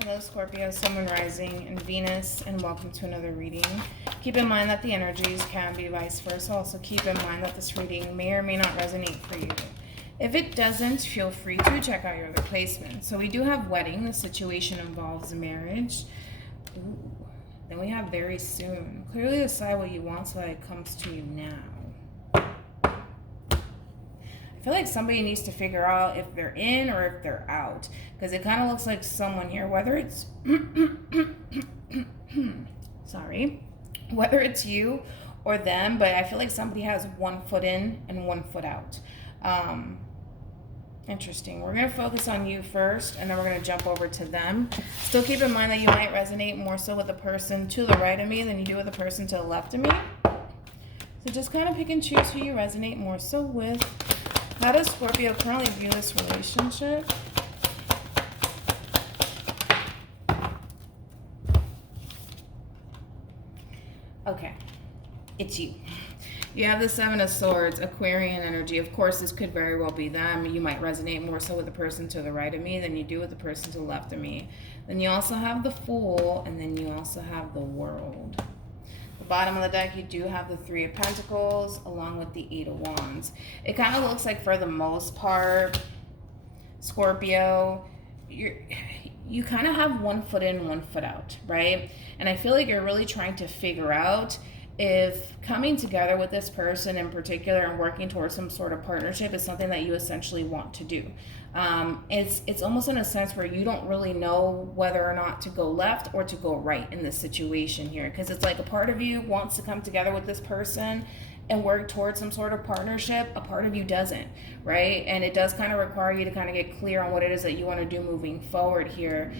Hello Scorpio, Sun, Moon, Rising, and Venus, and welcome to another reading. Keep in mind that the energies can be vice versa. Also keep in mind that this reading may or may not resonate for you. If it doesn't, feel free to check out your other placements. So we do have wedding. The situation involves marriage. Ooh. Then we have very soon. Clearly decide what you want so that it comes to you now. I feel like somebody needs to figure out if they're in or if they're out, because it kind of looks like someone here, whether it's sorry, whether it's you or them, but I feel like somebody has 1 foot in and 1 foot out. Interesting. We're going to focus on you first, and then we're going to jump over to them. Still keep in mind that you might resonate more so with the person to the right of me than you do with the person to the left of me. So just kind of pick and choose who you resonate more so with. How does Scorpio currently view this relationship? Okay, it's you. You have the 7 of Swords, Aquarian energy. Of course, this could very well be them. You might resonate more so with the person to the right of me than you do with the person to the left of me. Then you also have the Fool, and then you also have the World. The bottom of the deck, you do have the 3 of Pentacles along with the 8 of Wands. It kind of looks like for the most part, Scorpio, you kind of have 1 foot in, 1 foot out, right? And I feel like you're really trying to figure out if coming together with this person in particular and working towards some sort of partnership is something that you essentially want to do. It's almost in a sense where you don't really know whether or not to go left or to go right in this situation here, because it's like a part of you wants to come together with this person and work towards some sort of partnership. A part of you doesn't, right? And it does kind of require you to kind of get clear on what it is that you want to do moving forward here.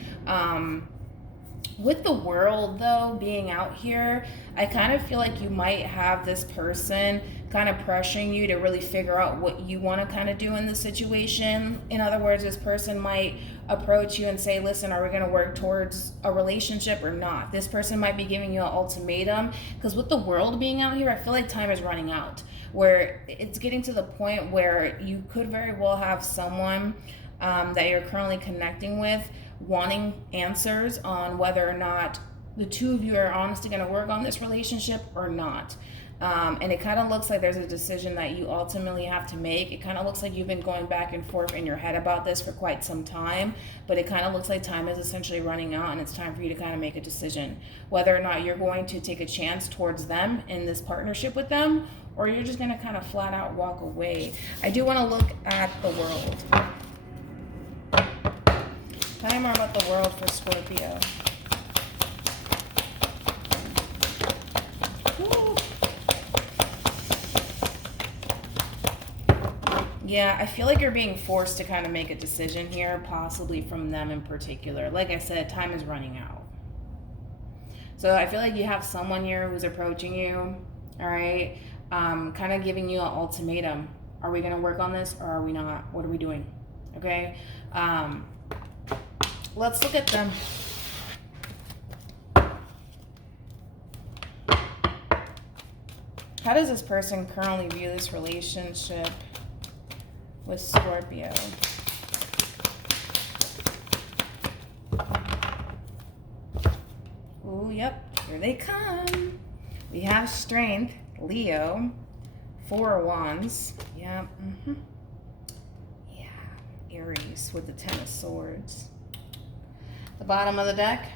With the World, though, being out here, I kind of feel like you might have this person kind of pressuring you to really figure out what you want to kind of do in the situation. In other words, this person might approach you and say, listen, are we going to work towards a relationship or not? This person might be giving you an ultimatum, because with the World being out here, I feel like time is running out, where it's getting to the point where you could very well have someone that you're currently connecting with wanting answers on whether or not the two of you are honestly going to work on this relationship or not. And it kind of looks like there's a decision that you ultimately have to make. It kind of looks like you've been going back and forth in your head about this for quite some time, but it kind of looks like time is essentially running out and it's time for you to kind of make a decision whether or not you're going to take a chance towards them in this partnership with them, or you're just going to kind of flat out walk away. I do want to look at the World. Tell me more about the World for Scorpio. Woo. Yeah, I feel like you're being forced to kind of make a decision here, possibly from them in particular. Like I said, time is running out. So I feel like you have someone here who's approaching you, all right, kind of giving you an ultimatum. Are we going to work on this or are we not? What are we doing? Okay. Let's look at them. How does this person currently view this relationship with Scorpio? Ooh, yep, here they come. We have Strength, Leo, 4 of Wands. Yep. Yeah, Aries with the 10 of Swords. The bottom of the deck,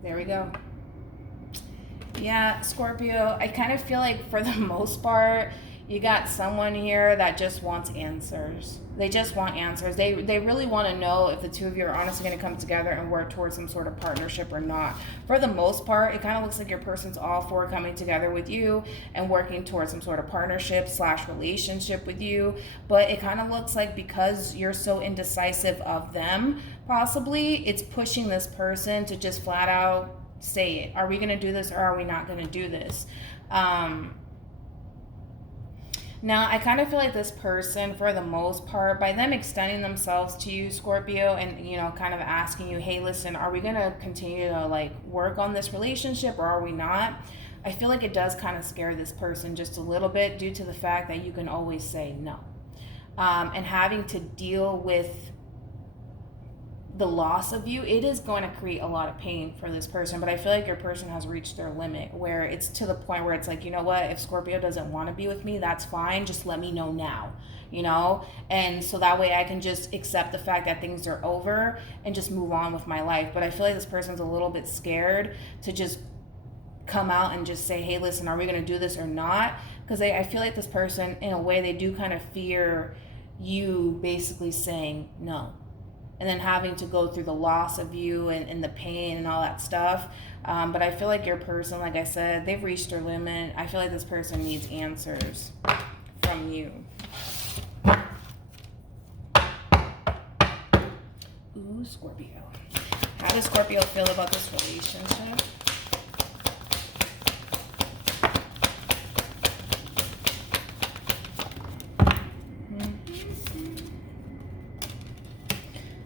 there we go. Yeah, Scorpio, I kind of feel like for the most part, you got someone here that just wants answers. They just want answers. They really want to know if the two of you are honestly going to come together and work towards some sort of partnership or not. For the most part, it kind of looks like your person's all for coming together with you and working towards some sort of partnership / relationship with you. But it kind of looks like because you're so indecisive of them, possibly, it's pushing this person to just flat out say it. Are we going to do this or are we not going to do this? Now, I kind of feel like this person, for the most part, by them extending themselves to you, Scorpio, and, you know, kind of asking you, hey, listen, are we going to continue to, like, work on this relationship or are we not? I feel like it does kind of scare this person just a little bit due to the fact that you can always say no. And having to deal with the loss of you, it is going to create a lot of pain for this person. But I feel like your person has reached their limit, where it's to the point where it's like, you know what, if Scorpio doesn't want to be with me, that's fine, just let me know now, you know? And so that way I can just accept the fact that things are over and just move on with my life. But I feel like this person's a little bit scared to just come out and just say, hey, listen, are we going to do this or not? Because I feel like this person, in a way, they do kind of fear you basically saying no, and then having to go through the loss of you and the pain and all that stuff. But I feel like your person, like I said, they've reached their limit. I feel like this person needs answers from you. Ooh, Scorpio. How does Scorpio feel about this relationship?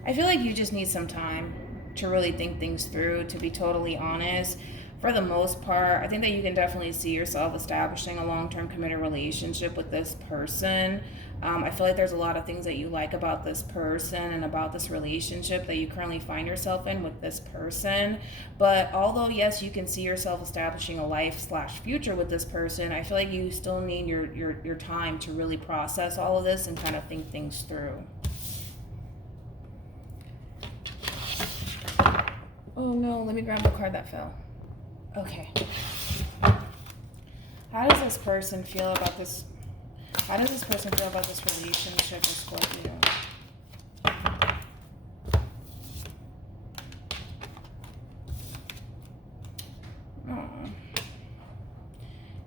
I feel like you just need some time to really think things through, to be totally honest. For the most part, I think that you can definitely see yourself establishing a long-term committed relationship with this person. I feel like there's a lot of things that you like about this person and about this relationship that you currently find yourself in with this person. But although, yes, you can see yourself establishing a life/future with this person, I feel like you still need your time to really process all of this and kind of think things through. Oh no, let me grab the card that fell. Okay. How does this person feel about this? How does this person feel about this relationship with Scorpio? Oh.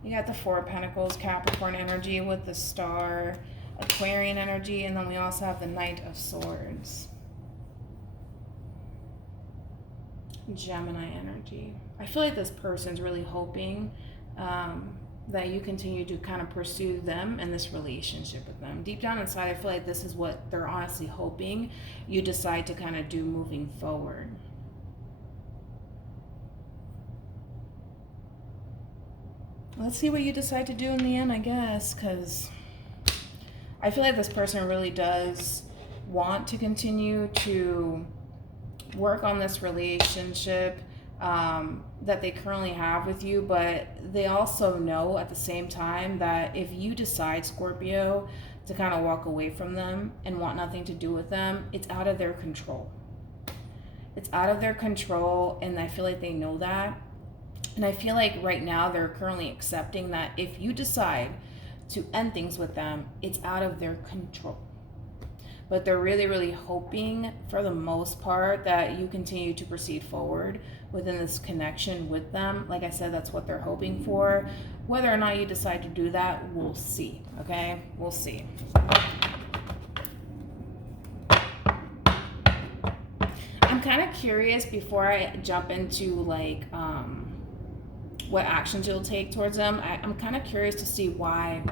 You got the Four of Pentacles, Capricorn energy with the Star, Aquarian energy, and then we also have the Knight of Swords. Gemini energy. I feel like this person's really hoping that you continue to kind of pursue them and this relationship with them. Deep down inside, I feel like this is what they're honestly hoping you decide to kind of do moving forward. Let's see what you decide to do in the end, I guess, because I feel like this person really does want to continue to work on this relationship that they currently have with you, but they also know at the same time that if you decide, Scorpio, to kind of walk away from them and want nothing to do with them, it's out of their control. It's out of their control, and I feel like they know that. And I feel like right now they're currently accepting that if you decide to end things with them, it's out of their control. But they're really, really hoping, for the most part, that you continue to proceed forward within this connection with them. Like I said, that's what they're hoping for. Whether or not you decide to do that, we'll see, okay? We'll see. I'm kind of curious, before I jump into, like, what actions you'll take towards them, I'm kind of curious to see why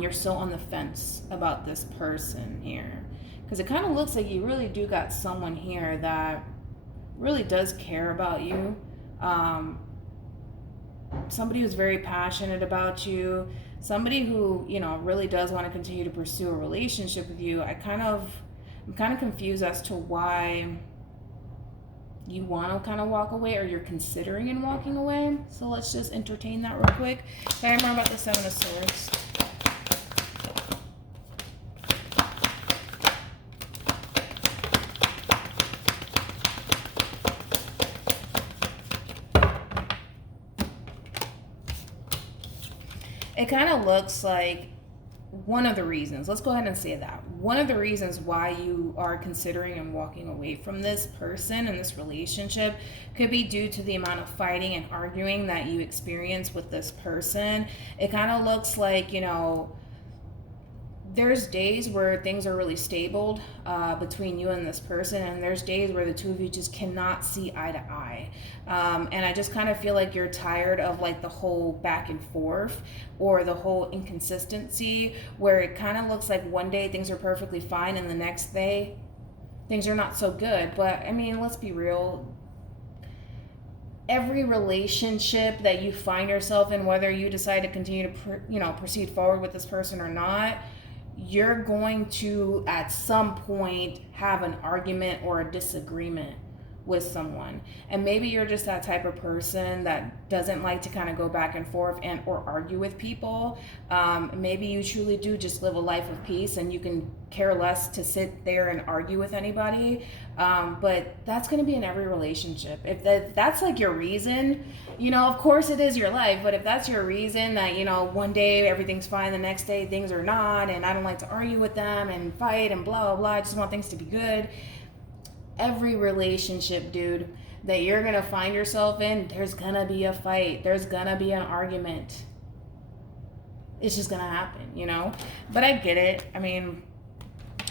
you're so on the fence about this person here, because it kind of looks like you really do got someone here that really does care about you, somebody who's very passionate about you, somebody who, you know, really does want to continue to pursue a relationship with you. I'm kind of confused as to why you want to kind of walk away, or you're considering in walking away. So let's just entertain that real quick. Can I remember about the Seven of Swords? It kind of looks like one of the reasons, let's go ahead and say that, one of the reasons why you are considering and walking away from this person and this relationship could be due to the amount of fighting and arguing that you experience with this person. It kind of looks like, you know, there's days where things are really stable between you and this person, and there's days where the two of you just cannot see eye to eye. And I just kind of feel like you're tired of, like, the whole back and forth, or the whole inconsistency, where it kind of looks like one day things are perfectly fine and the next day things are not so good. But I mean, let's be real. Every relationship that you find yourself in, whether you decide to continue to proceed forward with this person or not, you're going to at some point have an argument or a disagreement with someone. And maybe you're just that type of person that doesn't like to kind of go back and forth and or argue with people. Maybe you truly do just live a life of peace and you can care less to sit there and argue with anybody. But that's going to be in every relationship. If that's like your reason, you know, of course it is your life, but if that's your reason that, you know, one day everything's fine, the next day things are not, and I don't like to argue with them and fight and blah, blah, blah, I just want things to be good. Every relationship, dude, that you're gonna find yourself in, there's gonna be a fight, there's gonna be an argument. It's just gonna happen, you know? But I get it. I mean,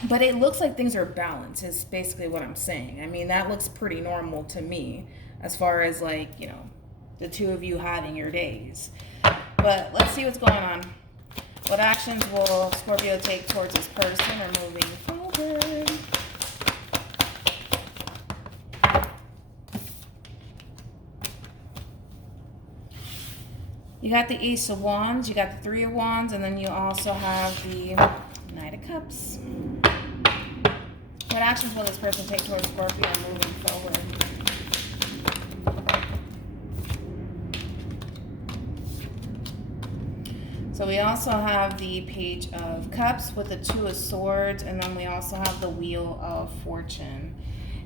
but it looks like things are balanced, is basically what I'm saying. I mean, that looks pretty normal to me as far as, like, you know, the two of you having your days. But let's see what's going on. What actions will Scorpio take towards this person or moving forward? You got the Ace of Wands, you got the Three of Wands, and then you also have the Knight of Cups. What actions will this person take towards Scorpio moving forward? So we also have the Page of Cups with the Two of Swords, and then we also have the Wheel of Fortune.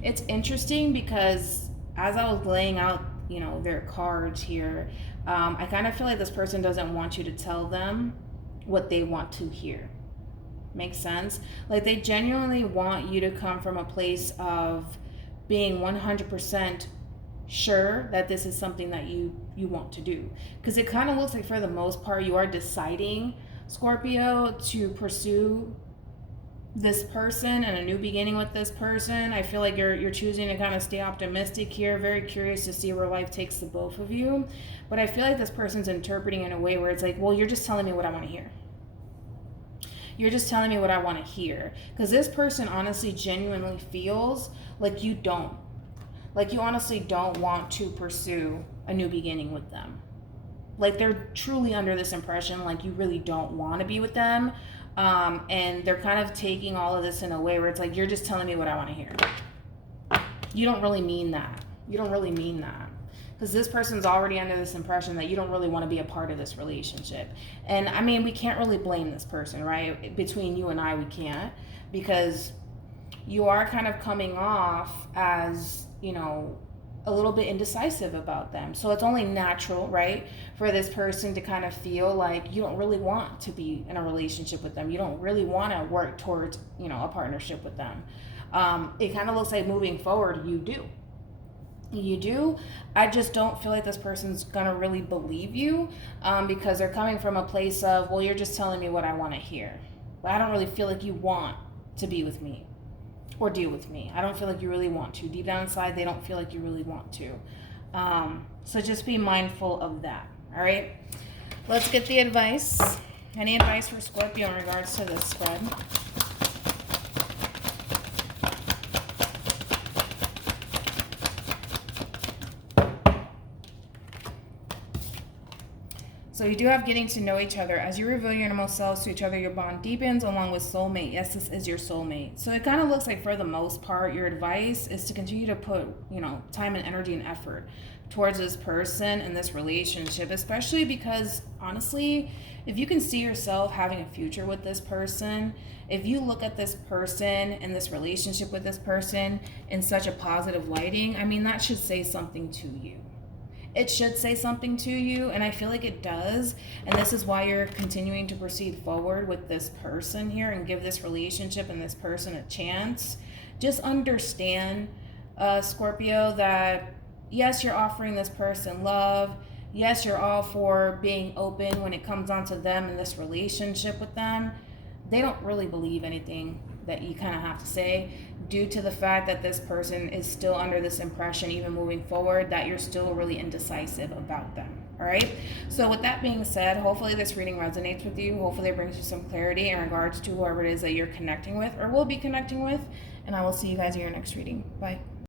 It's interesting because as I was laying out, you know, their cards here, I kind of feel like this person doesn't want you to tell them what they want to hear. Makes sense? Like, they genuinely want you to come from a place of being 100% sure that this is something that you want to do. Because it kind of looks like for the most part you are deciding, Scorpio, to pursue this person and a new beginning with this person. I feel like you're choosing to kind of stay optimistic here, very curious to see where life takes the both of you. But I feel like this person's interpreting in a way where it's like, well, you're just telling me what I want to hear. You're just telling me what I want to hear. Because this person honestly genuinely feels like you don't. Like, you honestly don't want to pursue a new beginning with them. Like, they're truly under this impression like you really don't want to be with them. And they're kind of taking all of this in a way where it's like, you're just telling me what I want to hear. You don't really mean that. You don't really mean that. Because this person's already under this impression that you don't really want to be a part of this relationship. And I mean, we can't really blame this person, right? Between you and I, we can't. Because you are kind of coming off as, you know, a little bit indecisive about them. So it's only natural, right, for this person to kind of feel like you don't really want to be in a relationship with them. You don't really want to work towards, you know, a partnership with them. It kind of looks like moving forward, you do. You do. I just don't feel like this person's gonna really believe you, because they're coming from a place of, well, you're just telling me what I want to hear. But I don't really feel like you want to be with me or deal with me. I don't feel like you really want to. Deep down inside, they don't feel like you really want to. So just be mindful of that. All right. Let's get the advice. Any advice for Scorpio in regards to this spread? So you do have getting to know each other. As you reveal your innermost selves to each other, your bond deepens along with soulmate. Yes, this is your soulmate. So it kind of looks like for the most part, your advice is to continue to put, you know, time and energy and effort towards this person and this relationship, especially because honestly, if you can see yourself having a future with this person, if you look at this person and this relationship with this person in such a positive lighting, I mean, that should say something to you. It should say something to you, and I feel like it does, and this is why you're continuing to proceed forward with this person here and give this relationship and this person a chance. Just understand, Scorpio, that yes, you're offering this person love. Yes, you're all for being open when it comes down to them and this relationship with them. They don't really believe anything that you kind of have to say, due to the fact that this person is still under this impression, even moving forward, that you're still really indecisive about them. All right. So with that being said, hopefully this reading resonates with you. Hopefully it brings you some clarity in regards to whoever it is that you're connecting with or will be connecting with. And I will see you guys in your next reading. Bye.